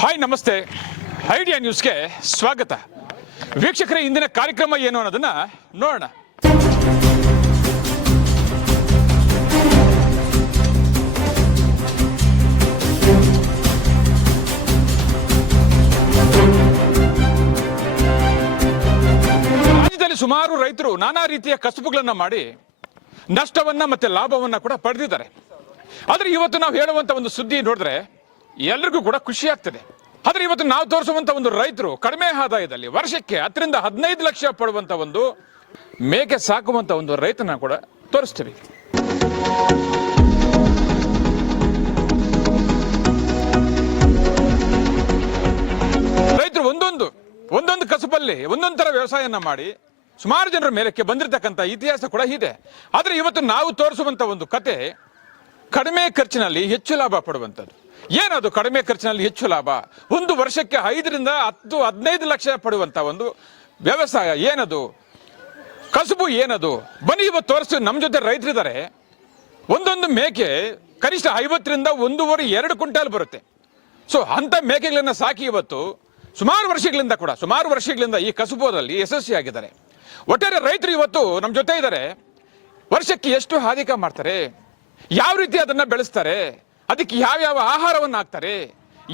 Hi ನಮಸ್ತೆ. Idea ನ್ಯೂಸ್ಗೆ ಸ್ವಾಗತ. ವೀಕ್ಷಕರ, ಇಂದಿನ ಕಾರ್ಯಕ್ರಮ ಏನು ಅನ್ನೋದನ್ನ ನೋಡೋಣ. ಸುಮಾರು ರೈತರು ನಾನಾ ರೀತಿಯ ಕಸುಬುಗಳನ್ನ ಮಾಡಿ ನಷ್ಟವನ್ನ ಮತ್ತೆ ಲಾಭವನ್ನ ಕೂಡ ಪಡೆದಿದ್ದಾರೆ. ಆದ್ರೆ ಇವತ್ತು ನಾವು ಹೇಳುವಂತ ಒಂದು ಸುದ್ದಿ ನೋಡಿದ್ರೆ ಎಲ್ರಿಗೂ ಕೂಡ ಖುಷಿ ಆಗ್ತದೆ. ಆದರೆ ಇವತ್ತು ನಾವು ತೋರಿಸುವಂತ ಒಂದು ರೈತರು ಕಡಿಮೆ ಆದಾಯದಲ್ಲಿ ವರ್ಷಕ್ಕೆ ಹತ್ತರಿಂದ ಹದಿನೈದು ಲಕ್ಷ ಪಡುವಂತ ಒಂದು ಮೇಕೆ ಸಾಕುವಂತ ಒಂದು ರೈತನ ಕೂಡ ತೋರಿಸ್ತೀವಿ. ರೈತರು ಒಂದೊಂದು ಒಂದೊಂದು ಕಸಬಲ್ಲಿ, ಒಂದೊಂದು ತರ ವ್ಯವಸಾಯನ ಮಾಡಿ ಸುಮಾರು ಜನರ ಮೇಲಕ್ಕೆ ಬಂದಿರತಕ್ಕಂಥ ಇತಿಹಾಸ ಕೂಡ ಇದೆ. ಆದರೆ ಇವತ್ತು ನಾವು ತೋರಿಸುವಂತ ಒಂದು ಕತೆ ಕಡಿಮೆ ಖರ್ಚಿನಲ್ಲಿ ಹೆಚ್ಚು ಲಾಭ ಪಡುವಂಥದ್ದು. ಏನದು ಕಡಿಮೆ ಖರ್ಚಿನಲ್ಲಿ ಹೆಚ್ಚು ಲಾಭ? ಒಂದು ವರ್ಷಕ್ಕೆ ಐದರಿಂದ ಹತ್ತು, ಹದಿನೈದು ಲಕ್ಷ ಪಡುವಂಥ ಒಂದು ವ್ಯವಸಾಯ ಏನದು? ಕಸುಬು ಏನದು? ಬನ್ನಿ ಇವತ್ತು ವರ್ಷ ನಮ್ಮ ಜೊತೆ ರೈತರಿದ್ದಾರೆ ಒಂದೊಂದು ಮೇಕೆ ಕನಿಷ್ಠ ಐವತ್ತರಿಂದ ಒಂದೂವರೆ, ಎರಡು ಕ್ವಿಂಟಾಲ್ ಬರುತ್ತೆ. ಸೊ ಅಂತ ಮೇಕೆಗಳನ್ನ ಸಾಕಿ ಇವತ್ತು ಸುಮಾರು ವರ್ಷಗಳಿಂದ ಕೂಡ, ಸುಮಾರು ವರ್ಷಗಳಿಂದ ಈ ಕಸುಬೋದಲ್ಲಿ ಯಶಸ್ವಿಯಾಗಿದ್ದಾರೆ ಒಟ್ಟಾರೆ ರೈತರು ಇವತ್ತು ನಮ್ಮ ಜೊತೆ ಇದ್ದಾರೆ ವರ್ಷಕ್ಕೆ ಎಷ್ಟು ಹಾದಿಕ ಮಾಡ್ತಾರೆ? ಯಾವ ರೀತಿ ಅದನ್ನ ಬೆಳೆಸ್ತಾರೆ? ಅದಕ್ಕೆ ಯಾವ್ಯಾವ ಆಹಾರವನ್ನು ಹಾಕ್ತಾರೆ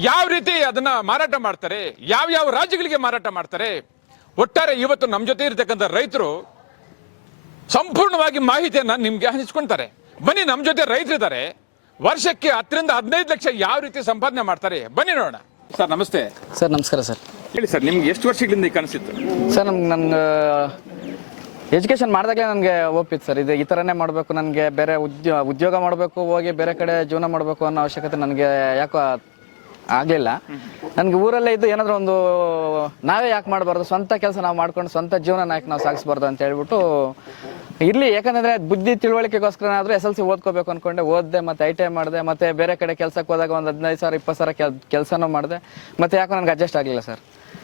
ಯಾವ ರೀತಿ ಅದನ್ನ ಮಾರಾಟ ಮಾಡ್ತಾರೆ? ಯಾವ ಯಾವ ರಾಜ್ಯಗಳಿಗೆ ಮಾರಾಟ ಮಾಡ್ತಾರೆ? ಒಟ್ಟಾರೆ ಇವತ್ತು ನಮ್ಮ ಜೊತೆ ಇರತಕ್ಕಂಥ ರೈತರು ಸಂಪೂರ್ಣವಾಗಿ ಮಾಹಿತಿಯನ್ನ ನಿಮ್ಗೆ ಹಂಚ್ಕೊಳ್ತಾರೆ ಬನ್ನಿ ನಮ್ಮ ಜೊತೆ ರೈತರಿದ್ದಾರೆ. ವರ್ಷಕ್ಕೆ ಹತ್ತರಿಂದ ಹದಿನೈದು ಲಕ್ಷ ಯಾವ ರೀತಿ ಸಂಪಾದನೆ ಮಾಡ್ತಾರೆ? ಬನ್ನಿ ನೋಡೋಣ. ಸರ್ ನಮಸ್ತೆ. ಸರ್ ನಮಸ್ಕಾರ ಸರ್. ಹೇಳಿ ಸರ್ ನಿಮ್ಗೆ ಎಷ್ಟು ವರ್ಷಗಳಿಂದ ಈ ಕನಸಿತ್ತು ಸರ್ ನಮ್ಗೆ ನನ್ನ ಎಜುಕೇಷನ್ ಮಾಡಿದಾಗಲೇ ನನಗೆ ಒಪ್ಪಿತ್ತು ಸರ್. ಇದು ಈ ಥರನೇ ಮಾಡಬೇಕು, ನನಗೆ ಬೇರೆ ಉದ್ಯೋ, ಉದ್ಯೋಗ ಮಾಡಬೇಕು, ಹೋಗಿ ಬೇರೆ ಕಡೆ ಜೀವನ ಮಾಡಬೇಕು ಅನ್ನೋ ಅವಶ್ಯಕತೆ ನನಗೆ ಯಾಕೋ ಆಗಲಿಲ್ಲ. ನನಗೆ ಊರಲ್ಲೇ ಇದ್ದು ಏನಾದರೂ ಒಂದು ನಾವೇ ಯಾಕೆ ಮಾಡಬಾರ್ದು, ಸ್ವಂತ ಕೆಲಸ ನಾವು ಮಾಡ್ಕೊಂಡು ಸ್ವಂತ ಜೀವನ ಯಾಕೆ ನಾವು ಸಾಗಿಸ್ಬಾರ್ದು ಅಂತ ಹೇಳ್ಬಿಟ್ಟು ಇರಲಿ. ಯಾಕಂದರೆ ಬುದ್ಧಿ ತಿಳುವಳಿಕೆಗೋಸ್ಕರ ಆದರೂ ಎಸ್ ಎಲ್ ಸಿ ಓದ್ಕೋಬೇಕು ಅಂದ್ಕೊಂಡೆ ಓದಿದೆ, ಮತ್ತು ಐ ಟಿ ಐ ಮಾಡಿದೆ, ಮತ್ತು ಬೇರೆ ಕಡೆ ಕೆಲಸಕ್ಕೆ ಹೋದಾಗ ಒಂದು ಹದಿನೈದು ಸಾವಿರ, ಇಪ್ಪತ್ತು ಸಾವಿರ ಕೆಲ್, ಕೆಲಸನೂ ಮಾಡಿದೆ. ಮತ್ತು ಯಾಕೋ ನನಗೆ ಅಡ್ಜಸ್ಟ್ ಆಗಲಿಲ್ಲ ಸರ್.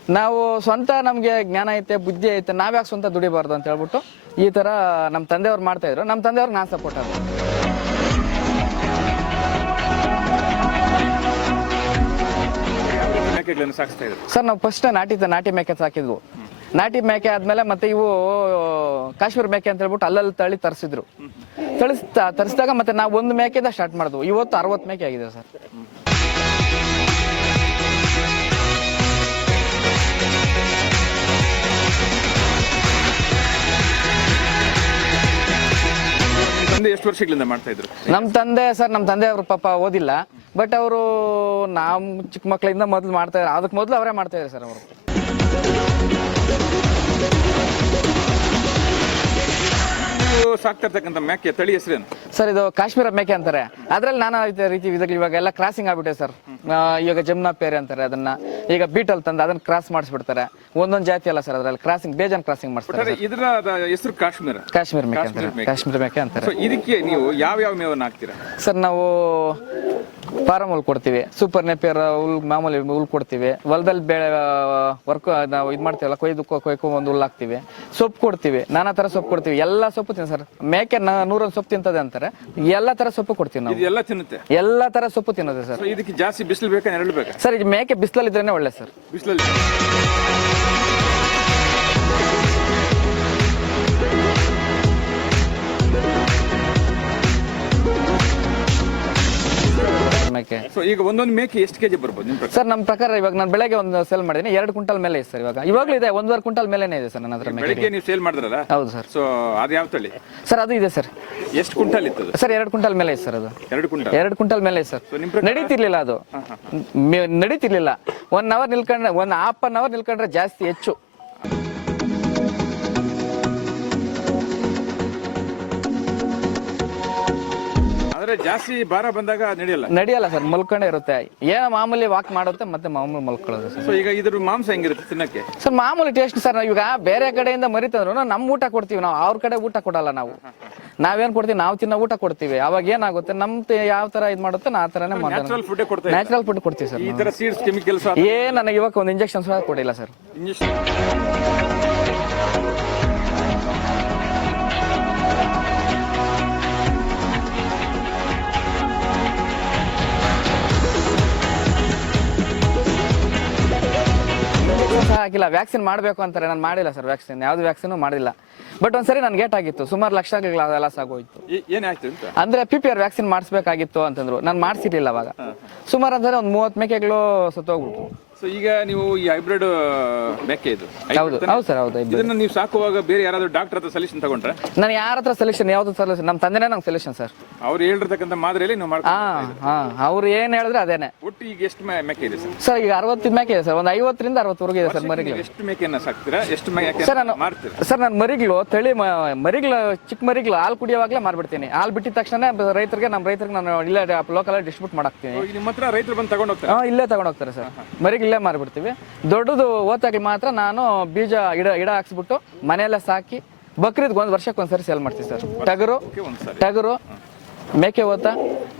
ನಾವು ಸ್ವಂತ ನಮಗೆ ಜ್ಞಾನ ಐತೆ ಬುದ್ಧಿ ಐತೆ ನಾವ್ಯಾಕೆ ಸ್ವಂತ ದುಡಿಬಾರ್ದು ಅಂತ ಹೇಳ್ಬಿಟ್ಟು ಈ ಥರ ನಮ್ಮ ತಂದೆಯವ್ರು ಮಾಡ್ತಾ ಇದ್ರು. ನಮ್ಮ ತಂದೆಯವ್ರು ನಾನು ಸಪೋರ್ಟ್ ಇದ್ರು. ಸರ್ ನಾವು ಫಸ್ಟ್ ನಾಟಿ ನಾಟಿ ಮೇಕೆ ಸಾಕಿದ್ವು. ನಾಟಿ ಮೇಕೆ ಆದ್ಮೇಲೆ ಮತ್ತೆ ಇವು ಕಾಶ್ಮೀರ ಮೇಕೆ ಅಂತ ಹೇಳ್ಬಿಟ್ಟು ಅಲ್ಲಲ್ಲಿ ತಳಿ ತರಿಸಿದ್ರು. ತಳಿಸ್ತಾ ತರಿಸಿದಾಗ ಮತ್ತೆ ನಾವು ಒಂದು ಮೇಕೆದ ಸ್ಟಾರ್ಟ್ ಮಾಡಿದ್ವು. ಇವತ್ತು ಅರವತ್ತು ಮೇಕೆ ಆಗಿದೆ ಸರ್. ಎಷ್ಟು ವರ್ಷಗಳಿಂದ ಮಾಡ್ತಾ ಇದ್ರು. ನಮ್ಮ ತಂದೆ ಸರ್ ನಮ್ಮ ತಂದೆ ಅವರು ಪಾಪ ಓದಿಲ್ಲ ಬಟ್ ಅವರು ನಮ್ಮ ಚಿಕ್ಕ ಮಕ್ಕಳಿಂದ ಮೊದಲು ಮಾಡ್ತಾ ಅದಕ್ಕೆ ಮೊದಲು ಅವರೇ ಮಾಡ್ತಾ ಇದ್ದಾರೆ ಸರ್ ಅವರು. ನೀವು ಸಾಕ್ತಾ ಇರ್ತಕ್ಕಂಥ ಮೇಕೆ ತಳಿ ಹೆಸರೇನು? ಸರ್ ಇದು ಕಾಶ್ಮೀರ ಮೇಕೆ ಅಂತಾರೆ. ಅದ್ರಲ್ಲಿ ನಾನಾ ರೀತಿಯ ರೀತಿ ವಿಧಗಳು ಇವಾಗ ಎಲ್ಲ ಕ್ರಾಸಿಂಗ್ ಆಗ್ಬಿಟ್ಟೆ ಸರ್. ಆ, ಇವಾಗ ಜಮ್ನಾ ಪೇರೆ ಅಂತಾರೆ ಅದನ್ನ. ಈಗ ಬೀಟಲ್ ತಂದು ಅದನ್ನ ಕ್ರಾಸ್ ಮಾಡಿಸ್ಬಿಡ್ತಾರೆ. ಒಂದೊಂದು ಜಾತಿ ಅಲ್ಲ ಸರ್ ಅದ್ರಲ್ಲಿ. ಕ್ರಾಸಿಂಗ್ ಬೇಜಾನ್ ಕ್ರಾಸಿಂಗ್ ಮಾಡಿಸ್ತಾರೆ ಇದ್ರ ಇದರ ಹೆಸರು ಕಾಶ್ಮೀರ. ಕಾಶ್ಮೀರ ಮೇಕೆ ಕಾಶ್ಮೀರ ಮೇಕೆ. ಕಾಶ್ಮೀರ ಮೇಕೆ ಅಂತಾರೆ. ಸೊ ಇದಕ್ಕೆ ನೀವು ಯಾವ ಯಾವ ಮೇವನ್ನು ಹಾಕ್ತೀರಾ? ಸರ್ ನಾವು ಫಾರಂ ಹುಲ್ ಕೊಡ್ತೀವಿ. ಸೂಪರ್ ನೆಪಿಯರ್ ಹುಲ್ ಮಾಮೂಲಿ ಹುಲ್ ಕೊಡ್ತೀವಿ. ಹೊಲದಲ್ಲಿ ಬೆಳೆ ವರ್ಕ್ ನಾವು ಇದು ಮಾಡ್ತೀವಲ್ಲ ಕೊಯ್ದು ಕೊಯ್ಕೊ ಒಂದು ಹುಲ್ ಹಾಕ್ತೀವಿ. ಸೊಪ್ಪು ಕೊಡ್ತೀವಿ. ನಾನಾ ಥರ ಸೊಪ್ಪು ಕೊಡ್ತೀವಿ. ಎಲ್ಲ ಸೊಪ್ಪು ತಿನ್ ಸರ್. ಮೇಕೆ ನ- ನೂರೊಂದು ಸೊಪ್ಪು ತಿಂತದೆ ಅಂತಾರೆ. ಎಲ್ಲ ಥರ ಸೊಪ್ಪು ಕೊಡ್ತೀವಿ ನಾವು. ಎಲ್ಲ ತಿನ್ನುತ್ತೆ? ಎಲ್ಲ ಥರ ಸೊಪ್ಪು ತಿನ್ನೋದು ಸರ್. ಇದಕ್ಕೆ ಜಾಸ್ತಿ ಬಿಸಿಲು ಬೇಕಾ ನೆರಳು ಬೇಕಾ? ಸರ್ ಈಗ ಮೇಕೆ ಬಿಸಿಲಲ್ಲಿ ಇದ್ರೇನೆ ಒಳ್ಳೆ ಸರ್. ಬಿಸಿಲಲ್ಲಿ. ಈಗ ಒಂದೊಂದು ಮೇಕೆ ಎಷ್ಟು ಕೆಜಿ ಬರ್ಬೋದು ನಿಮ್ ಪ್ರಕಾರ? ಸರ್ ನಮ್ಮ ಪ್ರಕಾರ ಇವಾಗ ನಾನು ಬೆಳಗ್ಗೆ ಒಂದು ಸೇಲ್ ಮಾಡಿದ್ದೀನಿ ಎರಡು ಕ್ವಿಂಟಲ್ ಮೇಲೆ ಇದೆ ಸರ್ ಇವಾಗ. ಇವಾಗಲೂ ಇದೆ ಒಂದೂವರೆ ಕ್ವಿಂಟಲ್ ಮೇಲೆ ಇದೆ ಸರ್ ನನ್ನ ಹತ್ರ ಮೇಕೆ ಬೆಳಿಗ್ಗೆ ನೀವು ಸೇಲ್ ಮಾಡಿದ್ರಲ್ಲ? ಹೌದು ಸರ್. ಸೊ ಅದು ಯಾವ ತಳಿ? ಸರ್ ಅದು ಇದೆ ಸರ್. ಎಷ್ಟು ಕುಂಟಲ್ ಇತ್ತು ಅದು? ಸರ್ ಎರಡು ಕ್ವಿಂಟಲ್ ಮೇಲೆ ಇದೆ ಸರ್ ಅದು. ಎರಡು ಕುಂಟಲ್ ಎರಡು ಕ್ವಿಂಟಲ್ ಮೇಲೆ ಸರ್. So, ನಿಮ್ ಪ್ರಕಾರ- ನಡೀತಿರ್ಲಿಲ್ಲ ಅದು. ಮೆ- ನಡೀತಿರ್ಲಿಲ್ಲ. ಒನ್ ಅವರ್ ನಿಲ್ಕೊಂಡ್ರೆ ಒನ್ ಹಾಫ್ ಅನ್ ಅವರ್ ನಿಲ್ಕೊಂಡ್ರೆ ಜಾಸ್ತಿ ಹೆಚ್ಚು. ಜಾಸ್ತಿ ಭಾರ ಬಂದಾಗ ನಡೆಯಲ್ಲ? ನಡೆಯಲ್ಲ ಸರ್ ಮಲ್ಕೊಂಡೇ ಇರುತ್ತೆ. ಏನೋ ಮಾಮೂಲಿ ವಾಕ್ ಮಾಡುತ್ತೆ ಮತ್ತೆ ಮಾಮೂಲಿ ಮಲ್ಕೊಳ್ಳೋದು ಸರ್. ಸೊ ಈಗ ಇದ್ರ ಮಾಂಸ ಹೆಂಗಿರುತ್ತೆ ತಿನ್ನಕ್ಕೆ? ಸರ್ ಮಾಮೂಲಿ ಟೇಸ್ಟ್ ಸರ್ ಇವಾಗ ಈಗ ಬೇರೆ ಕಡೆಯಿಂದ ಮರಿತಂದ್ರು ನಮ್ಮ ಊಟ ಕೊಡ್ತೀವಿ ನಾವು. ಅವ್ರ ಕಡೆ ಊಟ ಕೊಡಲ್ಲ ನಾವು. ನಾವೇನ್ ಕೊಡ್ತೀವಿ? ನಾವು ತಿನ್ನ ಊಟ ಕೊಡ್ತೀವಿ. ಅವಾಗ ಏನಾಗುತ್ತೆ? ನಮ್ ಯಾವ ತರ ಇದ್ ಮಾಡುತ್ತೆ ನಾ ಆ ತರನೇ ನ್ಯಾಚುರಲ್ ಫುಡ್ ಕೊಡ್ತೀವಿ. ನ್ಯಾಚುರಲ್ ಫುಡ್ ಕೊಡ್ತೀವಿ ಸರ್ ಈ ತರ ಸೀಡ್ಸ್ ಕೆಮಿಕಲ್ಸ್ ಏನ್ ನನಗೆ ಇವಾಗ ಒಂದು ಇಂಜೆಕ್ಷನ್ ಸಹ ಕೊಡಿಲ್ಲ ಸರ್. ಇಂಜೆಕ್ಷನ್ ಹಾಕಿಲ್ಲ ವ್ಯಾಕ್ಸಿನ್ ಮಾಡಬೇಕು ಅಂತಾರೆ. ನಾನು ಮಾಡಿಲ್ಲ ಸರ್ ವ್ಯಾಕ್ಸಿನ್ ಯಾವ್ದು ವ್ಯಾಕ್ಸಿನ್ ಮಾಡಿಲ್ಲ. ಬಟ್ ಒಂದ್ಸರಿ ನನ್ ಗೇಟ್ ಆಗಿತ್ತು. ಸುಮಾರು ಲಕ್ಷ ಲಾಸ್ ಆಗೋಯ್ತು ಏನಾಯ್ತು ಅಂತ? ಅಂದ್ರೆ ಪಿ ಪಿ ಆರ್ ವ್ಯಾಕ್ಸಿನ್ ಮಾಡಿಸ್ಬೇಕಾಗಿತ್ತು ಅಂತಂದ್ರು. ನಾನು ಮಾಡಿಸಿರ್ಲಿಲ್ಲ ಅವಾಗ. ಸುಮಾರು ಅಂದ್ರೆ ಒಂದು ಮೂವತ್ ಮೇಕೆಗಳು ಸತ್ತೋಗ್ಬಿಟ್ಟು ಸೊ ಈಗ ನೀವು ಈ ಹೈಬ್ರಿಡ್ ಮೇಕೆ ಇದು. ಹೌದು. ಹೌದು ಸರ್ ಹೌದು. ಇದನ್ನ ನೀವು ಸಾಕುವಾಗ ಬೇರೆ ಯಾರಾದ್ರೂ ಡಾಕ್ಟರ್ ಹತ್ರ ಸೊಲ್ಯೂಷನ್ ತಗೊಂಡ್ರೆ? ನಾನು ಯಾರ ಹತ್ರ ಸೊಲ್ಯೂಷನ್ ಯಾವ್ದು ಸೊಲ್ಯೂಷನ್ ನಮ್ಮ ತಂದೆನೇ ನಂಗೆ ಸೊಲ್ಯೂಷನ್ ಸರ್ ಅವ್ರು ಹೇಳಿರ್ತಕ್ಕಂಥ ಮಾದರಿಯಲ್ಲಿ ನೀವು ಹಾ ಮಾಡ್ಕೊಂಡು ಹಾ. ಅವ್ರು ಏನ್ ಹೇಳಿದ್ರೆ ಅದೇನೆ. ಒಟ್ಟು ಈಗ ಎಷ್ಟು ಮೆಕ್ಕೆ ಮೇಕೆ ಇದೆ ಸರ್? ಸರ್ ಈಗ ಅರವತ್ತು ಮೇಕೆ ಇದೆ ಸರ್ ಒಂದು ಐವತ್ತರಿಂದ ಅರವತ್ತವರೆಗೆ ಇದೆ ಸರ್ ಮರಿಗಳು ಎಷ್ಟು ಮೇಕೆಯನ್ನ ಸಾಕ್ತೀರಾ? ಎಷ್ಟು ಮೇಕೆ ಸರ್ ನಾನು ಮಾರ್ತೀರಾ? ಸರ್ ನಾನು ಮರಿಗಳು ತಳಿ ಮರಿಗಳು ಚಿಕ್ಕ ಮರಿಗಳು ಹಾಲು ಕುಡಿಯೋವಾಗಲೇ ಮಾರ್ಬಿಡ್ತೀನಿ. ಹಾಲು ಬಿಟ್ಟಿದ ತಕ್ಷಣ ಬ- ರೈತರಿಗೆ ನಮ್ಮ ರೈತರಿಗೆ ನಾನು ಇಲ್ಲೇ ಲೋಕಲ್ ಡಿಸ್ಟ್ರಿಬ್ಯೂಟ್ ಮಾಡಾಕ್ತೀನಿ. ಈಗ ನಿಮ್ಮ ಹತ್ರ ರೈತರು ಬಂದು ತಗೊಂಡು ಹೋಗ್ತಾರೆ? ಹಾಂ ಇಲ್ಲೇ ತಗೊಂಡೋಗ್ತಾರೆ ಸರ್. ಮರಿಗೆ ಇಲ್ಲೇ ಮಾರ್ಬಿಡ್ತೀವಿ. ದೊಡ್ಡದು ಓತಾಗ್ಲಿ ಮಾತ್ರ ನಾನು ಬೀಜ ಇಡ ಇಡ ಹಾಕ್ಸ್ಬಿಟ್ಟು ಮನೆಯಲ್ಲೇ ಸಾಕಿ ಬಕ್ರೀದ್ಗೆ ಒಂದು ವರ್ಷಕ್ಕೆ ಒಂದ್ಸರಿ ಸೇಲ್ ಮಾಡ್ತೀವಿ ಸರ್. ಟಗರು ಒಂದ್ಸರಿ. ಟಗರು ಮೇಕೆ ಓತ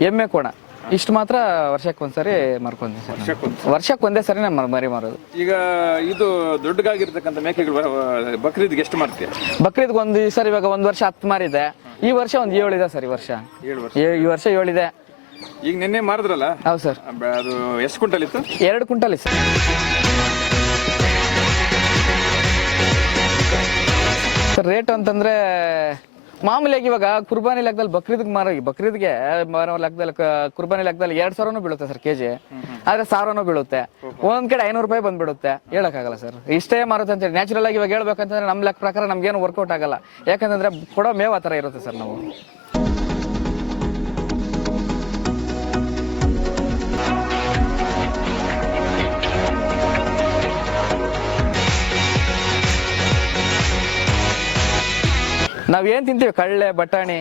ಎಮ್ಮೆ ಕೋಣ. ಇಷ್ಟು ಮಾತ್ರ ವರ್ಷಕ್ಕೆ ಒಂದ್ಸರಿ ಮಾರ್ಕೊಂತೀನಿ ಸರ್. ನಾನು. ವರ್ಷಕ್ಕೊಂದು ವರ್ಷಕ್ಕೆ ಒಂದೇ ಸರಿ ನಾನು ಮರಿ ಮಾರೋದು. ಈಗ ಇದು ದೊಡ್ಡಗಾಗಿರ್ತಕ್ಕಂಥ ಮೇಕೆಗಳು ಬಕ್ರೀದ್ಗೆ ಎಷ್ಟು ಮಾಡ್ತೀಯ ಬಕ್ರೀದ್ಗೆ ಒಂದು ಈ ಸರಿ ಇವಾಗ ಒಂದು ವರ್ಷ ಹತ್ತು ಮಾರಿದೆ. ಈ ವರ್ಷ ಒಂದು ಏಳು ಇದೆ ಸರ್ ಈ ವರ್ಷ. ಏಳು ವರ್ಷ. ಏ- ಈ ವರ್ಷ ಏಳಿದೆ ಈಗ ನಿನ್ನೆ ಮಾರಿದ್ರಲ್ಲ? ಹೌದು ಸರ್. ಬ- ಅದು ಎಷ್ಟು ಕ್ವಿಂಟಲ್ ಇತ್ತು? ಎರಡು ಕುಂಟಲ್ ಸರ್. ಸರ್ ರೇಟ್ ಅಂತಂದ್ರೆ ಮಾಮೂಲಿಯಾಗಿ ಇವಾಗ ಕುರ್ಬಾನಿ ಲೆಕ್ಕದಲ್ಲಿ ಬಕ್ರೀದ್ಗೆ ಮಾರ, ಬಕ್ರೀದ್ಗೆ ಮಾರೋ ಲೆಕ್ಕದಲ್ಲಿ ಕುರ್ಬಾನಿ ಲೆಕ್ಕದಲ್ಲಿ ಎರಡ್ ಸಾವಿರನೂ ಬೀಳುತ್ತೆ ಸರ್ ಕೆಜಿ. ಆದ್ರೆ ಸಾವಿರನೂ ಬೀಳುತ್ತೆ. ಒಂದ್ ಕಡೆ ಐನೂರು ರೂಪಾಯಿ ಬಂದ್ಬಿಡುತ್ತೆ. ಹೇಳಕ್ಕಾಗಲ್ಲ ಸರ್. ಇಷ್ಟೇ ಮಾರುತ್ತೆ ಅಂತೇಳಿ. ನ್ಯಾಚುರಲ್ ಆಗಿ ಇವಾಗ ಹೇಳ್ಬೇಕಂತಂದ್ರೆ ನಮ್ಮ ಲೆಕ್ಕ ಪ್ರಕಾರ ನಮ್ಗೇನು ವರ್ಕೌಟ್ ಆಗಲ್ಲ. ಯಾಕಂತಂದ್ರೆ ಕೊಡೋ ಮೇವ್ ಆ ತರ ಇರುತ್ತೆ ಸರ್ ನಾವು. ನಾವ್ ಏನ್ ತಿಂತೀವಿ? ಕಳ್ಳೆ ಬಟಾಣಿ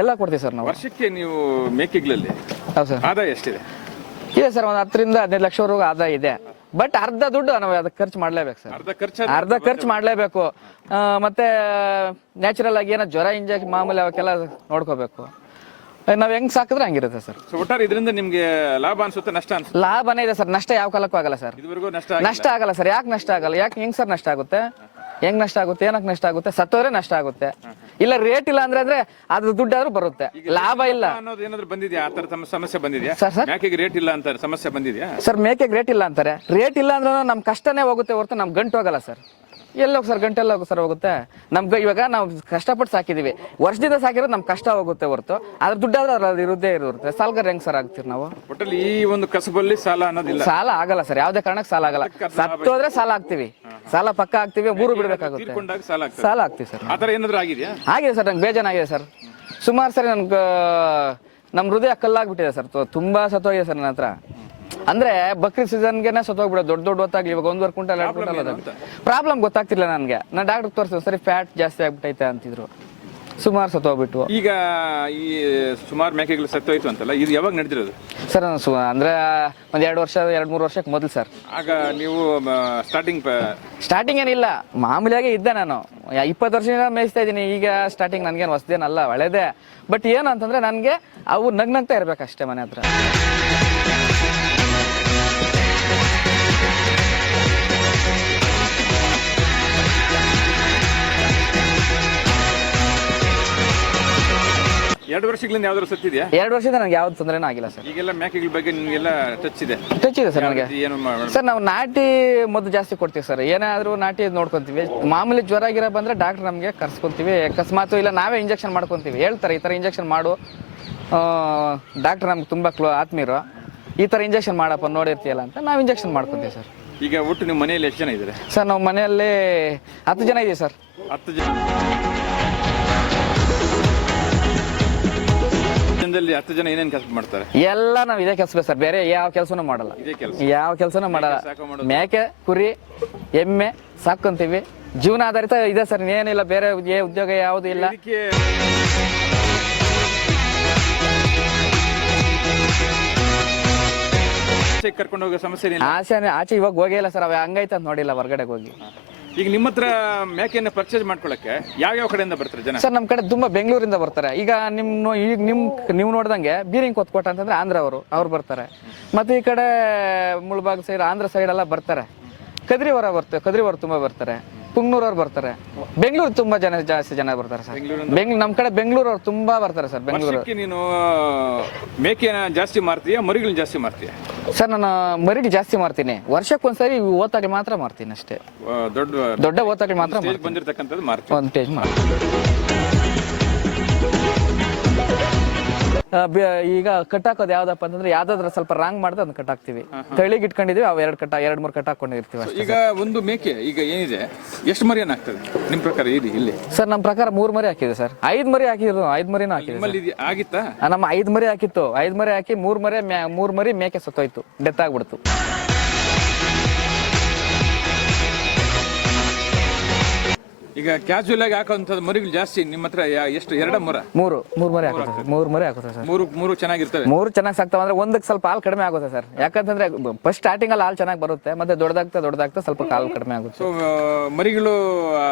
ಎಲ್ಲ ಕೊಡ್ತೀವಿ ಸರ್ ನಾವು. ವರ್ಷಕ್ಕೆ ನೀವು ಮೇಕೆಗಳಲ್ಲಿ ಹೌದು ಸರ್. ಆದಾಯ ಎಷ್ಟಿದೆ? ಇದೆ ಸರ್ ಒಂದು ಹತ್ತರಿಂದ ಹದಿನೈದು ಲಕ್ಷವರೆಗೂ ಆದಾಯ ಇದೆ. ಬಟ್ ಅರ್ಧ ದುಡ್ಡು ನಾವು ಅದಕ್ಕೆ ಖರ್ಚು ಮಾಡ್ಲೇಬೇಕು ಸರ್. ಅರ್ಧ ಖರ್ಚು ಅರ್ಧ ಖರ್ಚು ಮಾಡ್ಲೇಬೇಕು. ಮತ್ತೆ ನ್ಯಾಚುರಲ್ ಆಗಿ ಏನೋ ಜ್ವರ ಇಂಜೆಕ್ಷನ್ ಮಾಮೂಲಿ ಅವಕ್ಕೆಲ್ಲ ನೋಡ್ಕೋಬೇಕು. ನಾವ್ ಹೆಂಗ್ ಸಾಕಿದ್ರೆ ಹಂಗಿರುತ್ತೆ ಸರ್. ಸೊ ಒಟ್ಟಾರೆ ಇದರಿಂದ ನಿಮ್ಗೆ ಲಾಭ ಅನ್ಸುತ್ತೆ ನಷ್ಟ ಅನ್ಸುತ್ತೆ? ಲಾಭನೇ ಇದೆ ಸರ್ ನಷ್ಟ ಯಾವ ಕಾಲಕ್ಕೂ ಆಗಲ್ಲ ಸರ್. ಇದುವರೆಗೂ ನಷ್ಟ. ನಷ್ಟ ಆಗಲ್ಲ ಸರ್. ಯಾಕೆ ನಷ್ಟ ಆಗಲ್ಲ? ಯಾಕೆ ಹೆಂಗ್ ಸರ್ ನಷ್ಟ ಆಗುತ್ತೆ? ಹೆಂಗ್ ನಷ್ಟ ಆಗುತ್ತೆ ಏನಕ್ಕೆ ನಷ್ಟ ಆಗುತ್ತೆ ಸತ್ತೋದ್ರೆ ನಷ್ಟ ಆಗುತ್ತೆ. ಇಲ್ಲ ರೇಟ್ ಇಲ್ಲ ಅಂದ್ರೆ ಅಂದ್ರೆ ಅದ್ರ ದುಡ್ಡಾದ್ರೂ ಬರುತ್ತೆ. ಲಾಭ ಇಲ್ಲ. ಅನ್ನೋದು ಏನಾದ್ರು ಬಂದಿದ್ಯಾ? ಆ ತರ ತಮ್ಮ ಸಮಸ್ಯೆ ಬಂದಿದ್ಯಾ? Sir sir. ಮೇಕೆಗೆ ರೇಟ್ ಇಲ್ಲ ಅಂತಾರೆ ಸಮಸ್ಯೆ ಬಂದಿದ್ಯಾ? ಸರ್ ಮೇಕೆಗೆ ರೇಟ್ ಇಲ್ಲ ಅಂತಾರೆ. ರೇಟ್ ಇಲ್ಲ ಅಂದ್ರೆ ನಮ್ ಕಷ್ಟನೇ ಹೋಗುತ್ತೆ ಹೊರತು ನಮ್ ಗಂಟು ಹೋಗಲ್ಲ ಸರ್. ಎಲ್ಲೋಗಿ ಸರ್ ಗಂಟೆಲ್ಲ ಹೋಗಿ ಸರ್ ಹೋಗುತ್ತೆ. ನಮ್ಗೆ ಇವಾಗ ನಾವು ಕಷ್ಟಪಟ್ಟು ಸಾಕಿದೀವಿ ವರ್ಷದಿಂದ ಸಾಕಿರೋದು ನಮ್ಗೆ ಕಷ್ಟ ಹೋಗುತ್ತೆ ಹೊರತು. ಅದ್ರ ದುಡ್ಡಾದ್ರೆ ಅದ್ರಲ್ಲಿ ಇರೋದೇ ಇರುತ್ತೆ ಸಾಲ್ಗಾರ ಹೆಂಗ್ ಸರ್ ಆಗ್ತೀರಿ ನಾವು? ಒಟ್ಟಲ್ಲಿ ಈ ಒಂದು ಕಸಬಲ್ಲಿ ಸಾಲ ಅನ್ನೋದಿಲ್ಲ. ಸಾಲ ಆಗಲ್ಲ ಸರ್. ಯಾವ್ದೇ ಕಾರಣಕ್ಕೆ ಸಾಲ ಆಗಲ್ಲ. ಸತ್ತೋದ್ರೆ ಸಾಲ ಆಗ್ತೀವಿ ಸಾಲ ಪಕ್ಕ ಆಗ್ತೀವಿ ಊರು ಬಿಡ್ಬೇಕಾಗುತ್ತೆ. ಸಾಲ ಆಗ್ತದೆ? ಸಾಲ ಆಗ್ತೀವಿ ಸರ್. ಆ ಏನಾದ್ರೂ ಏನಾದ್ರು ಆಗಿದ್ಯಾ? ಆಗಿದೆ ಸರ್ ನಂಗೆ ಬೇಜಾನಾಗಿದೆ ಸರ್. ಸುಮಾರು ಸರಿ ನನ್ಗೆ ನಮ್ಮ ಹೃದಯ ಕಲ್ಲಾಗ್ಬಿಟ್ಟಿದೆ ಸರ್. ತು- ತುಂಬಾ ಸತ್ತೋಗಿದೆ ಸರ್ ನನ್ನ ಹತ್ರ. ಅಂದ್ರೆ ಬಕ್ರೀದ್ ಸೀಸನ್ಗೆನೆ ಸತ್ತೋಗ್ಬಿಡೋದು. ದೊಡ್ಡ ದೊಡ್ಡ ಹೊತ್ತಾಗ್ಲಿ ಇವಾಗ ಒಂದ್ವರೆ ಕುಂಟಲ್ ಎರಡು ಕುಂಟಲ್ ಪ್ರಾಬ್ಲಮ್ ಗೊತ್ತಾಗ್ತಿಲ್ಲ ನನಗೆ. ನಾನು ಡಾಕ್ಟರ್ ತೋರಿಸಿದ್ರು ಸರಿ ಫ್ಯಾಟ್ ಜಾಸ್ತಿ ಆಗ್ಬಿಟ್ಟೈತೆ ಅಂತಿದ್ರು. ಸುಮಾರು ಸತ್ತೋಗ್ಬಿಟ್ಟು ಈಗ ಈ ಸುಮಾರು ಮೇಕೆಗಳು ಸತ್ತೋಯ್ತು ಅಂತಲ್ಲ ಇದು ಯಾವಾಗ ನಡೆದಿರೋದು? ಸರ್ ನಾನು ಸು ಅಂದ್ರೆ ಒಂದ್ ಎರಡು ವರ್ಷ ಎರಡು ಮೂರು ವರ್ಷಕ್ಕೆ ಮೊದಲು ಸರ್. ಆಗ ನೀವು ಸ್ಟಾರ್ಟಿಂಗ್ ಸ್ಟಾರ್ಟಿಂಗ್ ಏನಿಲ್ಲ. ಮಾಮೂಲಿಯಾಗಿ ಇದ್ದೆ ನಾನು. ಇಪ್ಪತ್ತು ವರ್ಷದಿಂದ ಮೇಯಿಸ್ತಾ ಇದ್ದೀನಿ. ಈಗ ಸ್ಟಾರ್ಟಿಂಗ್ ನನಗೇನು ಹೊಸದೇನಲ್ಲ ಒಳ್ಳೇದೇ. ಬಟ್ ಏನು ಅಂತಂದ್ರೆ ನನಗೆ ಅವು ನಗ್ನಗ್ತಾ ಇರ್ಬೇಕಷ್ಟೇ ಮನೆ ಹತ್ರ. ಎರಡು ವರ್ಷಗಳಿಂದ ಯಾವ್ದಾದ್ರು ಸತ್ತಿದ್ಯಾ ಎರಡು ವರ್ಷದಿಂದ ನನಗೆ ಯಾವ್ದು ತೊಂದರೆನೂ ಆಗಿಲ್ಲ ಸರ್. ಈಗೆಲ್ಲ ಮೇಕೆಗಳ ಬಗ್ಗೆ ನಿಮಗೆಲ್ಲ ಟಚ್ ಇದೆ? ಟಚ್ ಇದೆ ಸರ್ ನನಗೆ. ಏನು ಸರ್ ನಾವು ನಾಟಿ ಮದ್ದು ಜಾಸ್ತಿ ಕೊಡ್ತೀವಿ ಸರ್. ಏನಾದರೂ ನಾಟಿ ನೋಡ್ಕೊಂತೀವಿ. ಮಾಮೂಲಿ ಜ್ವರ ಗಿರ ಬಂದರೆ ಡಾಕ್ಟರ್ ನಮಗೆ ಕರ್ಸ್ಕೊಂತೀವಿ. ಅಕಸ್ಮಾತ್ ಇಲ್ಲ ನಾವೇ ಇಂಜೆಕ್ಷನ್ ಮಾಡ್ಕೊತೀವಿ. ಹೇಳ್ತಾರೆ ಈ ಥರ ಇಂಜೆಕ್ಷನ್ ಮಾಡು. ಡಾಕ್ಟರ್ ನಮ್ಗೆ ತುಂಬ ಕ್ಲೋ ಆತ್ಮೀರು ಈ ಥರ ಇಂಜೆಕ್ಷನ್ ಮಾಡಪ್ಪ ನೋಡಿರ್ತೀಯಲ್ಲ ಅಂತ ನಾವು ಇಂಜೆಕ್ಷನ್ ಮಾಡ್ಕೊತೀವಿ ಸರ್. ಈಗ ಒಟ್ಟು ನಿಮ್ಮ ಮನೆಯಲ್ಲಿ ಎಷ್ಟು ಜನ ಇದ್ದಾರೆ? ಸರ್ ನಾವು ಮನೆಯಲ್ಲಿ ಹತ್ತು ಜನ ಇದೀವಿ ಸರ್. ಹತ್ತು ಜನ. ಜನದಲ್ಲಿ ಹತ್ತು ಜನ ಏನೇನು ಕೆಲಸ ಮಾಡ್ತಾರೆ? ಎಲ್ಲ ನಾವು ಇದೇ ಕೆಲಸ ಸರ್. ಬೇರೆ ಯಾವ ಕೆಲಸನೂ ಮಾಡಲ್ಲ. ಇದೇ ಕೆಲಸ. ಯಾವ ಕೆಲಸನೂ ಮಾಡಲ್ಲ. ಸಾಕು ಮಾಡೋದು. ಮೇಕೆ ಕುರಿ ಎಮ್ಮೆ ಸಾಕೊಂತೀವಿ. ಜೀವನ ಆಧಾರಿತ ಇದೆ ಸರ್. ಏನಿಲ್ಲ ಬೇರೆ ಏ ಉದ್ಯೋಗ ಯಾವುದು ಇಲ್ಲ. ಇದಕ್ಕೆ ಆಚೆ ಕರ್ಕೊಂಡು ಹೋಗೋ ಸಮಸ್ಯೆ ಏನಿಲ್ಲ ಆಸೆ ಆಚೆ ಇವಾಗ ಹೋಗೇ ಇಲ್ಲ ಸರ್. ಅವ ಹಂಗೈತೆ ಅಂತ ನೋಡಿಲ್ಲ ಹೊರಗಡೆ ಹೋಗಿ. ಈಗ ನಿಮ್ಮ ಹತ್ರ ಮೇಕೆಯನ್ನು ಪರ್ಚೇಸ್ ಮಾಡ್ಕೊಳ್ಳಕ್ಕೆ ಯಾವ ಕಡೆಯಿಂದ ಬರ್ತಾರೆ ಜನ? ಸರ್, ನಮ್ಮ ಕಡೆ ತುಂಬಾ ಬೆಂಗಳೂರಿಂದ ಬರ್ತಾರೆ. ಈಗ ನಿಮ್ ಈಗ ನಿಮ್, ನೀವು ನೋಡ್ದಂಗೆ ಬೀರಿಂಗ್ ಕೊತ್ಕೋಟ ಅಂತಂದ್ರೆ ಆಂಧ್ರ ಅವರು, ಅವ್ರು ಬರ್ತಾರೆ. ಮತ್ತೆ ಈ ಕಡೆ ಮುಳಬಾಗ್ ಸೈಡ್ ಆಂಧ್ರ ಸೈಡ್ ಎಲ್ಲ ಬರ್ತಾರೆ. ಕದ್ರಿವರ ಬರ್ತಾರೆ ಕದ್ರಿವರ ತುಂಬಾ ಬರ್ತಾರೆ. ಪುಂಗ್ನೂರವ್ರು ಬರ್ತಾರೆ. ಬೆಂಗಳೂರು ತುಂಬಾ ಜನ ಜಾಸ್ತಿ ಜನ ಬರ್ತಾರೆ ಸರ್. ಬೆಂಗ್ಳೂರು ನಮ್ಮ ಕಡೆ ಬೆಂಗಳೂರವ್ರು ತುಂಬಾ ಬರ್ತಾರೆ ಸರ್ ಬೆಂಗಳೂರು. ವರ್ಷಕ್ಕೆ ನೀನು ಮೇಕೆನ ಜಾಸ್ತಿ ಮಾರ್ತೀಯ ಮರಿಗಳನ್ನ ಜಾಸ್ತಿ ಮಾರ್ತೀಯ? ಸರ್ ನಾನು ಮರಿಗಳು ಜಾಸ್ತಿ ಮಾರ್ತೀನಿ. ವರ್ಷಕ್ಕೆ ಒಂದ್ಸರಿ ಓತಾಗಿ ಮಾತ್ರ ಮಾರ್ತೀನಿ ಅಷ್ಟೇ. ದೊಡ್ಡ ದೊಡ್ಡ ಓತಾಗಿ ಮಾತ್ರ ಸ್ಟೇಜ್ ಬಂದಿರತಕ್ಕಂಥದ್ದು ಮಾರ್ತೀಯ ಒಂದು ಟೇಜ್ ಮಾಡ್ತೀನಿ ಈಗ ಕಟ್ ಹಾಕೋದು ಯಾವ್ದಪ್ಪ ಅಂತಂದ್ರೆ ಯಾವ್ದಾದ್ರ ಸ್ವಲ್ಪ ರಾಂಗ್ ಮಾಡಿದ್ರೆ ಅದನ್ನ ಕಟ್ ಹಾಕ್ತಿವಿ. ತಳಿಗೆ ಇಟ್ಕೊಂಡಿದ್ವಿ ಅವ್ ಎರಡು ಕಟ್ಟ ಎರಡ್ ಮೂರು ಕಟ್ ಹಾಕೊಂಡಿರ್ತೀವಿ ಅಷ್ಟೇ ಈಗ ಒಂದು ಮೇಕೆ ಈಗ ಏನಿದೆ? ಎಷ್ಟು ಮರಿ ಆಗ್ತದೆ ನಿಮ್ ಪ್ರಕಾರ ಇದೆ ಇಲ್ಲಿ. ಸರ್ ನಮ್ಮ ಪ್ರಕಾರ ಮೂರ್ ಮರಿ ಹಾಕಿದೆ ಸರ್. ಐದ್ ಮರಿ ಹಾಕಿದ್ರು ಐದ್ ಮರಿನೂ ಹಾಕಿದೆ ನಿಮ್ಮಲ್ಲಿ ಇದು ಆಗಿತ್ತಾ? ಆ, ನಮ್ಮ ಐದ್ ಮರಿ ಹಾಕಿತ್ತು. ಐದ್ ಮರಿ ಹಾಕಿ ಮೂರ್ ಮರಿ ಮ್ಯಾ- ಮೂರ್ ಮರಿ ಮೇಕೆ ಸತ್ತೋಯ್ತು. ಡೆತ್ ಆಗ್ಬಿಡ್ತು. ಈಗ ಕ್ಯಾಶುವಲ್ ಆಗಿ ಹಾಕುವಂಥದ್ದು ಮರಿಗಳು ಜಾಸ್ತಿ ನಿಮ್ಮ ಹತ್ರ ಯಾ- ಎಷ್ಟು ಎರಡ ಮೂರ? ಮೂರು ಮೂರು ಮರಿ ಹಾಕುತ್ತೆ ಸರ್. ಮೂರ್ ಮರಿ ಹಾಕುತ್ತೆ ಸರ್. ಮೂರು ಮೂರು ಚೆನ್ನಾಗಿರ್ತವೆ. ಮೂರು ಚೆನ್ನಾಗಿ ಸಾಕ್ತಾವ ಅಂದ್ರೆ ಒಂದಕ್ಕೆ ಸ್ವಲ್ಪ ಹಾಲು ಕಡಿಮೆ ಆಗುತ್ತೆ ಸರ್. ಯಾಕಂತಂದ್ರೆ ಫಸ್ಟ್ ಸ್ಟಾರ್ಟಿಂಗ್ ಅಲ್ಲಿ ಹಾಲು ಚೆನ್ನಾಗಿ ಬರುತ್ತೆ ಮತ್ತೆ ದೊಡ್ಡದಾಗ್ತಾ ದೊಡ್ಡದಾಗ್ತಾ ಸ್ವಲ್ಪ ಹಾಲು ಕಡಿಮೆ ಆಗುತ್ತೆ. ಸೊ ಮರಿಗಳು ಆ,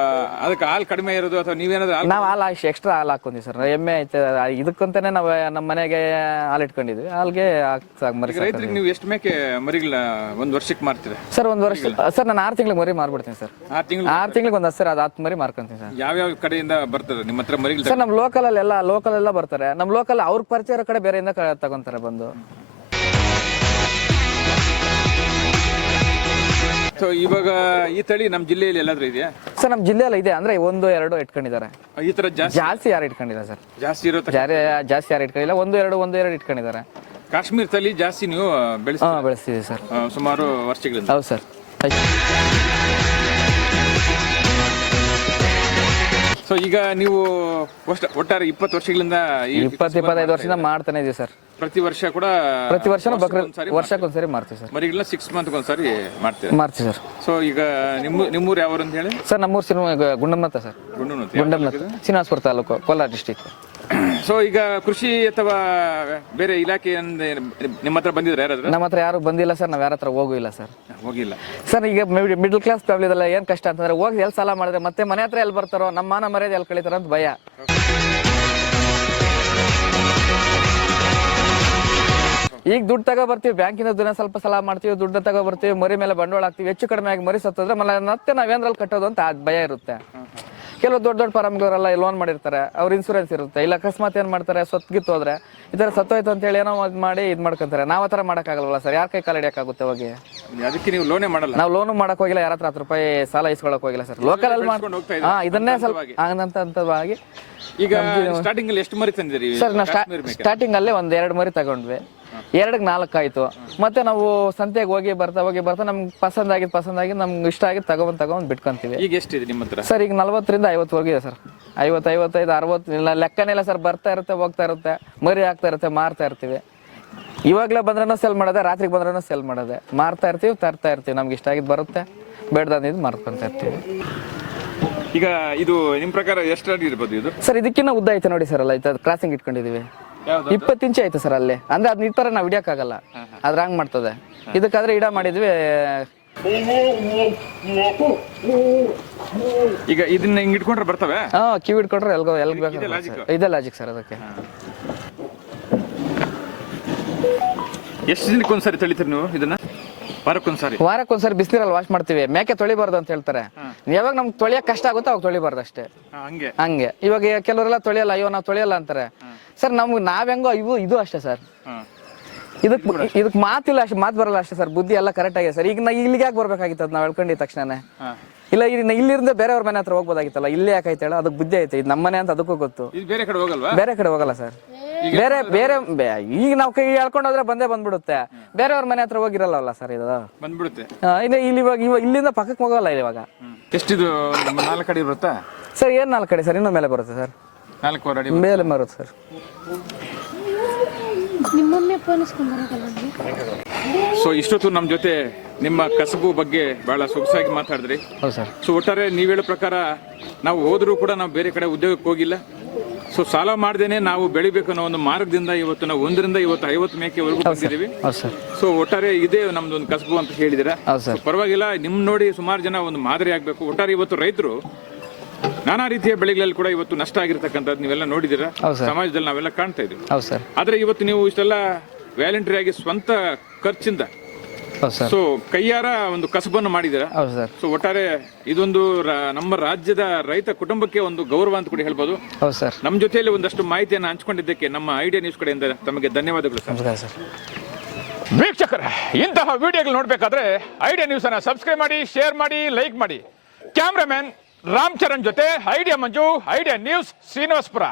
ಅದಕ್ಕೆ ಹಾಲು ಕಡಿಮೆ ಇರೋದು ಅಥವಾ ನೀವೇನಾದ್ರೂ ಹಾಲು ನಾವು ಹಾಲು ಎಕ್ಸ್ಟ್ರಾ ಹಾಲು ಹಾಕೊಂಡಿವಿ ಸರ್. ಎಮ್ಮೆ ಐತೆ ಆ, ಇದಕ್ಕಂತಾನೆ ನಾವು ನಮ್ಮ ಮನೆಗೆ ಹಾಲು ಇಟ್ಕೊಂಡಿದ್ವಿ. ಹಾಲ್ಗೆ ಹಾಕ್ ಮರಿ ರೈತರಿಗೆ ನೀವು ಎಷ್ಟು ಮೇಕೆ ಮರಿಗಳ ಒಂದು ವರ್ಷಕ್ಕೆ ಮಾರ್ತೀರ? ಸರ್ ಒಂದು ವರ್ಷ ಸರ್ ನಾನು ಆರು ತಿಂಗಳಿಗೆ ಮರಿ ಮಾರ್ಬಿಡ್ತೀನಿ ಸರ್. ಆರು ತಿಂಗಳು ಆರು ತಿಂಗಳಿಗೆ ಒಂದು ಹತ್ತು ಸರ್ ಅದು ಹತ್ತು ಮರಿ ಮಾರ್ಕೊಂತೀನಿ ಸರ್. ಯಾವ್ಯಾವ ಕಡೆಯಿಂದ ಬರ್ತದೆ? ನಿಮ್ಮ ಹತ್ರ ಮರಿ ಸರ್ ನಮ್ಮ ಲೋಕಲ್ ಅಲ್ಲಿ ಎಲ್ಲ ಲೋಕಲ್ ಎಲ್ಲ ಬರ್ತಾರೆ. ನಮ್ಮ ಲೋಕಲ್ ಅವ್ರ ಪರಿಚಯ ಇರೋ ಕಡೆ ಬೇರೆಯಿಂದ ಕ- ತಗೊಂತಾರೆ ಬಂದು. ಸೊ ಇವಾಗ ಈ ತಳಿ ನಮ್ಮ ಜಿಲ್ಲೆಯಲ್ಲಿ ಎಲ್ಲಾದ್ರೂ ಇದೆಯಾ? ಸರ್ ನಮ್ಮ ಜಿಲ್ಲೆಯಲ್ಲಿ ಇದೆ. ಅಂದ್ರೆ ಒಂದು ಎರಡು ಇಟ್ಕೊಂಡಿದ್ದಾರೆ. ಈ ತರ ಜಾಸ್ತಿ ಜಾಸ್ತಿ ಯಾರು ಇಟ್ಕೊಂಡಿಲ್ಲ ಸರ್. ಜಾಸ್ತಿ ಇರೋ ತ- ಜಾರಿ ಜಾಸ್ತಿ ಯಾರು ಇಟ್ಕೊಂಡಿಲ್ಲ. ಒಂದು ಎರಡು ಒಂದು ಎರಡು ಇಟ್ಕೊಂಡಿದ್ದಾರೆ. ಕಾಶ್ಮೀರ ತಳಿ ಜಾಸ್ತಿ ನೀವು ಬೆಳೆಸ ಹಾಂ ಬೆಳೆಸ್ತೀವಿ ಸರ್. ಸುಮಾರು ವರ್ಷಗಳಿಂದ. ಹೌದು ಸರ್. ಸೊ ಈಗ ನೀವು ಒಟ್ಟಾರೆ ಇಪ್ಪತ್ತು ವರ್ಷಗಳಿಂದ ಈ ಇಪ್ಪತ್ತು ಇಪ್ಪತ್ತೈದು ವರ್ಷದಿಂದ ಮಾಡ್ತಾನೆ ಇದೀವಿ ಸರ್. ಪ್ರತಿ ವರ್ಷ ಕೂಡ ಪ್ರತಿ ವರ್ಷನೂ ಒಂದ್ಸರಿ ವರ್ಷಕ್ಕೊಂದ್ಸರಿ ಮಾಡ್ತೀವಿ. ಸರ್. ಮರಿಗಳನ್ನ ಸಿಕ್ಸ್ ಮಂತ್ ಒಂದ್ಸರಿ ಮಾಡ್ತೀವಿ. ಮಾಡ್ತೀವಿ ಸರ್. ಸೊ ಈಗ ನಿಮ್ಮ ನಿಮ್ಮೂರು ಯಾವ ಅಂತ ಹೇಳಿ? ಸರ್ ನಮ್ಮೂರು ಸಿನಿಮಾ ಗುಂಡಮ್ಮತ್ತ ಸರ್. ಗುಂಡೂನೂತಿ. ಗುಂಡಮ್ಮತ್ತ ಶ್ರೀನಿವಾಸಪುರ ತಾಲೂಕು ಕೋಲಾರ ಡಿಸ್ಟಿಕ್ ಸೊ ಈಗ ಕೃಷಿ ಅಥವಾ ಬೇರೆ ಇಲಾಖೆ ನಿಮ್ಮ ಹತ್ರ ಬಂದಿದ್ರೆ ಯಾರಾದ್ರೂ? ನಮ್ಮ ಹತ್ರ ಯಾರು ಬಂದಿಲ್ಲ ಸರ್ ನಾವು ಯಾರ ಹತ್ರ ಹೋಗೂ ಇಲ್ಲ ಸರ್. ಹೋಗಿಲ್ಲ. ಸರ್ ಈಗ ಮಿಡಲ್ ಕ್ಲಾಸ್ ಫ್ಯಾಮಿಲಿ ಏನ್ ಏನು ಕಷ್ಟ ಅಂತಂದ್ರೆ ಹೋಗಿ ಎಲ್ಲಿ ಸಾಲ ಮಾಡಿದ್ರೆ ಮತ್ತೆ ಮನೆ ಹತ್ರ ಎಲ್ಲಿ ಬರ್ತಾರೋ ನಮ್ಮ ಮಾನ ಮರ್ಯಾದೆ ಎಲ್ಲಿ ಕಳೀತಾರೋ ಅಂತ ಭಯ. ಈಗ ದುಡ್ಡು ತಗೋ ಬರ್ತೀವಿ ಬ್ಯಾಂಕಿನ ದಿನ ಸ್ವಲ್ಪ ಸಲ ಮಾಡ್ತೀವಿ ದುಡ್ಡು ತಗೋ ಬರ್ತೀವಿ ಮರಿ ಮೇಲೆ ಬಂಡವಾಳ ಹಾಕ್ತೀವಿ ಹೆಚ್ಚು ಕಡಿಮೆ ಆಗಿ ಮರಿ ಸತ್ತದ್ರೆ ಮನೆ ಮತ್ತೆ ನಾವೇಂದ್ರಲ್ಲಿ ಕಟ್ಟೋದು ಅಂತ ಅದ್ ಭಯ ಇರುತ್ತೆ. ಕೆಲವು ದೊಡ್ಡ ದೊಡ್ಡ ಫಾರಮ್ಗಳವರೆಲ್ಲ ಲೋನ್ ಮಾಡಿರ್ತಾರೆ ಅವ್ರ ಇನ್ಸೂರೆನ್ಸ್ ಇರುತ್ತೆ ಇಲ್ಲ ಅಕಸ್ಮಾತ್ ಏನ್ ಮಾಡ್ತಾರೆ ಸತ್ಗಿತ್ತು ಹೋದ್ರೆ ಈ ಥರ ಸತ್ತೋಯ್ತು ಅಂತ ಹೇಳಿ ಏನೋ ಅದ್ ಮಾಡಿ ಇದು ಮಾಡ್ಕೊಂತಾರೆ. ನಾವು ಆ ಥರ ಮಾಡೋಕ್ಕಾಗಲ್ವಲ್ಲ ಸರ್ ಯಾರ ಕೈ ಕಾಲು ಹಿಡಿಯೋಕ್ಕಾಗುತ್ತೆ ಹೋಗಿ? ಅದಕ್ಕೆ ನೀವು ಲೋನೇ ಮಾಡಲ್ಲ? ನಾವು ಲೋನು ಮಾಡಕ್ ಹೋಗಿಲ್ಲ ಯಾರ ಹತ್ರ ಹತ್ತು ರೂಪಾಯಿ ಸಾಲ ಇಸ್ಕೊಳಕ್ ಹೋಗಿಲ್ಲ ಸರ್. ಲೋಕಲ್ ಅಲ್ಲಿ ಮಾಡ್ಕೊಂಡು? ಹಾ ಇದನ್ನೇ ಸ್ವಲ್ಪ ಹಂಗಂತ ಈಗ ಸ್ಟಾರ್ಟಿಂಗ್ ಅಲ್ಲಿ ಎಷ್ಟು ಮರಿ ತಂದಿರಿ? ಸರ್ ನಾವು ಸ್ಟಾರ್ಟಿಂಗ್ ಅಲ್ಲೇ ಒಂದ್ ಎರಡು ಮರಿ ತಗೊಂಡ್ವಿ. ಎರಡಕ್ಕೆ ನಾಲ್ಕು ಆಯ್ತು. ಮತ್ತೆ ನಾವು ಸಂತೆಗೆ ಹೋಗಿ ಬರ್ತಾ ಹೋಗಿ ಬರ್ತಾ ನಮ್ಗೆ ಪಸಂದ್ ಆಗಿದ್ ಪಸಂದ್ ಆಗಿದ್ ನಮ್ಗೆ ಇಷ್ಟ ಆಗಿದ್ ತಗೊಂಡ್ ತಗೊಂಡ್ ಬಿಟ್ಕೊಂತೀವಿ. ಈಗ ಎಷ್ಟಿದೆ ನಿಮ್ಮ ಹತ್ರ? ಸರ್ ಈಗ ನಲ್ವತ್ತರಿಂದ ಐವತ್ತು ಹೋಗಿದೆ ಸರ್. ಐವತ್ತು ಐವತ್ತೈದು ಅರವತ್ತು ಇಲ್ಲ ಲೆಕ್ಕನೇ ಇಲ್ಲ ಸರ್ ಬರ್ತಾ ಇರುತ್ತೆ ಹೋಗ್ತಾ ಇರುತ್ತೆ ಮರಿ ಆಗ್ತಾ ಇರುತ್ತೆ ಮಾರ್ತಾ ಇರ್ತೀವಿ. ಇವಾಗಲೇ ಬಂದ್ರೂ ಸೆಲ್ ಮಾಡೋದೆ ರಾತ್ರಿಗೆ ಬಂದ್ರೂ ಸೆಲ್ ಮಾಡೋದೆ. ಮಾರ್ತಾ ಇರ್ತೀವಿ ತರ್ತಾ ಇರ್ತೀವಿ ನಮ್ಗೆ ಇಷ್ಟ ಆಗಿದ್ದು ಬರುತ್ತೆ. ಬೇಡ್ದಂದಿದ್ದು ಮಾರ್ಕೊಂತ ಇರ್ತೀವಿ. ಈಗ ಇದು ನಿಮ್ ಪ್ರಕಾರ ಎಷ್ಟು ಅಡಿ ಇರ್ಬೋದು ಇದು? ಸರ್ ಇದಕ್ಕಿಂತ ಉದ್ದ ಐತೆ ನೋಡಿ ಸರ್ ಅಲ್ಲ ಆಯ್ತು ಕ್ರಾಸಿಂಗ್ ಇಟ್ಕೊಂಡಿದೀವಿ. ಯಾವ್ದು ಇಪ್ಪತ್ತು ಇಂಚ್ ಆಯ್ತು ಸರ್ ಅಲ್ಲಿ. ಅಂದ್ರೆ ಅದ್ ಈ ನಾವ್ ನಾವು ಆಗಲ್ಲ ಅದ್ರ ಹಂಗ್ ಮಾಡ್ತದೆ. ಇದಕ್ಕಾದ್ರೆ ಇಡ ಮಾಡಿದ್ವಿ ಈಗ ಇದನ್ನ ಹಿಂಗ್ ಇಟ್ಕೊಂಡ್ರೆ ಬರ್ತವೆ? ಹಾ ಕಿವಿ ಇಟ್ಕೊಂಡ್ರೆ ಎಲ್ಗೋ ಎಲ್ಗ್ ಇದೆ ಇದೇ ಲಾಜಿಕ್ ಸರ್ ಅದಕ್ಕೆ. ಎಷ್ಟು ದಿನಕ್ಕೆ ಒಂದ್ಸರಿ ತಳಿತೀರಿ ನೀವು ಇದನ್ನ? ವಾರಕ್ಕೊಂದ್ಸರಿ. ವಾರಕ್ಕೊಂದ್ಸರಿ ಬಿಸಿನೀರಲ್ಲಿ ವಾಶ್ ಮಾಡ್ತೀವಿ. ಮೇಕೆ ತೊಳಿಬಾರ್ದು ಅಂತ ಹೇಳ್ತಾರೆ. ಯಾವಾಗ ನಮ್ಗೆ ತೊಳಿಯಕ್ ಕಷ್ಟ ಆಗುತ್ತೋ ಅವಾಗ ತೊಳಿಬಾರ್ದು ಅಷ್ಟೇ. ಹಂಗೆ. ಹಂಗೆ. ಇವಾಗ ಕೆಲವರೆಲ್ಲ ತೊಳೆಯಲ್ಲ ಅಯ್ಯೋ ನಾವು ತೊಳಿಯಲ್ಲ ಅಂತಾರೆ. ಸರ್ ನಮ್ಗೆ ನಾವ್ ಹೆಂಗೋ ಇವು ಇದು ಅಷ್ಟೇ ಸರ್. ಇದಕ್ ಇದಕ್ ಮಾತಿಲ್ಲ ಅಷ್ಟೇ ಮಾತು ಬರಲ್ಲ ಅಷ್ಟೇ ಸರ್. ಬುದ್ಧಿ ಎಲ್ಲ ಕರೆಕ್ಟ್ ಆಗಿದೆ ಸರ್. ಈಗ ನಾ ಇಲ್ಲಿಗೆ ಯಾಕೆ ಬರ್ಬೇಕಾಗಿತ್ತು ಅದು ನಾವು ಹೇಳ್ಕೊಂಡಿದ್ದ ತಕ್ಷಣನೇ ಇಲ್ಲ ಇಲ್ಲಿ ಇಲ್ಲಿಂದ ಬೇರೆಯವ್ರ ಮನೆ ಹತ್ರ ಹೋಗ್ಬೋದಾಗಿತ್ತಲ್ಲ ಇಲ್ಲೇ ಯಾಕೆ ಹೇಳ? ಅದಕ್ಕೆ ಬುದ್ಧಿ ಐತೆ ಇದು ನಮ್ಮನೆ ಅಂತ ಅದಕ್ಕೂ ಗೊತ್ತು. ಇದು ಬೇರೆ ಕಡೆ ಹೋಗಲ್ವಾ? ಬೇರೆ ಕಡೆ ಹೋಗಲ್ಲ ಸರ್. ಬೇರೆ ಬೇರೆ ಬೇ- ಈಗ ನಾವು ಕೈ ಹೇಳ್ಕೊಂಡು ಹೋದ್ರೆ ಬಂದೇ ಬಂದ್ಬಿಡುತ್ತೆ. ಬೇರೆಯವ್ರ ಮನೆ ಹತ್ರ ಹೋಗಿರಲ್ಲ ಸರ್ ಇದು? ಬಂದ್ಬಿಡುತ್ತೆ. ಇನ್ನು ಇಲ್ಲಿ ಇವಾಗ ಇವಾಗ ಇಲ್ಲಿಂದ ಪಕ್ಕಕ್ಕೆ ಹೋಗಲ್ಲ ಇವಾಗ. ಎಷ್ಟಿದು ನಾಲ್ಕು ಅಡಿ ಇರುತ್ತಾ ಸರ್ ಏನ್ ನಾಲ್ಕು ಕಡೆ ಸರ್? ಇನ್ನೂ ಮೇಲೆ ಬರುತ್ತೆ ಸರ್. ನಾಲ್ಕು ಮೇಲೆ ಬರುತ್ತೆ ಸರ್. ಸೊ ಇಷ್ಟೊತ್ತು ನಮ್ಮ ಜೊತೆ ನಿಮ್ಮ ಕಸಬು ಬಗ್ಗೆ ಬಹಳ ಸೊಗಸಾಗಿ ಮಾತಾಡಿದ್ರಿ. ಹೌದು ಸರ್. ಸೊ ಒಟ್ಟಾರೆ ನೀವು ಹೇಳೋ ಪ್ರಕಾರ ನಾವು ಹೋದ್ರೂ ಕೂಡ ನಾವು ಬೇರೆ ಕಡೆ ಉದ್ಯೋಗಕ್ಕೆ ಹೋಗಿಲ್ಲ. ಸೊ ಸಾಲ ಮಾಡ್ದೇನೆ ನಾವು ಬೆಳಿಬೇಕು ಅನ್ನೋ ಒಂದು ಮಾರ್ಗದಿಂದ ಇವತ್ತು ನಾವು ಒಂದರಿಂದ ಇವತ್ತು ಐವತ್ತು ಮೇಕೆವರೆಗೂ ಬಂದಿದ್ದೀವಿ. ಹೌದು ಸರ್. ಸೊ ಒಟ್ಟಾರೆ ಇದೇ ನಮ್ದು ಒಂದು ಕಸಬು ಅಂತ ಹೇಳಿದಿರ ಹೌದು ಸರ್. ಪರವಾಗಿಲ್ಲ ನಿಮ್ ನೋಡಿ ಸುಮಾರು ಜನ ಒಂದು ಮಾದರಿ ಆಗ್ಬೇಕು. ಒಟ್ಟಾರೆ ಇವತ್ತು ರೈತರು ನಾನಾ ರೀತಿಯ ಬೆಳೆಗಳಲ್ಲಿ ಕೂಡ ಇವತ್ತು ನಷ್ಟ ಆಗಿರ್ತಕ್ಕಂಥದ್ದು ನೀವೆಲ್ಲ ನೋಡಿದಿರ ಸಮಾಜದಲ್ಲಿ ನಾವೆಲ್ಲ ಕಾಣ್ತಾ ಇದೀವಿ ಹೌದು ಸರ್. ಆದ್ರೆ ಇವತ್ತು ನೀವು ಇಷ್ಟೆಲ್ಲ ವ್ಯಾಲೆಂಟರಿ ಆಗಿ ಸ್ವಂತ ಖರ್ಚಿಂದ ಹೌದು ಸರ್. ಸೊ ಕೈಯಾರ ಒಂದು ಕಸಬನ್ನು ಮಾಡಿದ್ದೀರಾ? ಹೌದು ಸರ್. ಸೊ ಒಟ್ಟಾರೆ ಇದೊಂದು ರಾ- ನಮ್ಮ ರಾಜ್ಯದ ರೈತ ಕುಟುಂಬಕ್ಕೆ ಒಂದು ಗೌರವ ಅಂತ ಕೂಡ ಹೇಳ್ಬೋದು. ಹೌದು ಸರ್. ನಮ್ಮ ಜೊತೆಯಲ್ಲಿ ಒಂದಷ್ಟು ಮಾಹಿತಿಯನ್ನು ಹಂಚಿಕೊಂಡಿದ್ದಕ್ಕೆ ನಮ್ಮ ಐಡಿಯಾ ನ್ಯೂಸ್ ಕಡೆಯಿಂದ ತಮಗೆ ಧನ್ಯವಾದಗಳು ಸರ್. ನಮಸ್ಕಾರ ಸರ್. ವೀಕ್ಷಕರ ಇಂತಹ ವಿಡಿಯೋಗಳು ನೋಡಬೇಕಾದ್ರೆ ಐಡಿಯಾ ನ್ಯೂಸ್ ಅನ್ನ ಸಬ್ಸ್ಕ್ರೈಬ್ ಮಾಡಿ ಶೇರ್ ಮಾಡಿ ಲೈಕ್ ಮಾಡಿ. ಕ್ಯಾಮ್ರಾಮನ್ ರಾಮ್ ಚರಣ್ ಜೊತೆ Idea Manju Idea news Srinivaspura.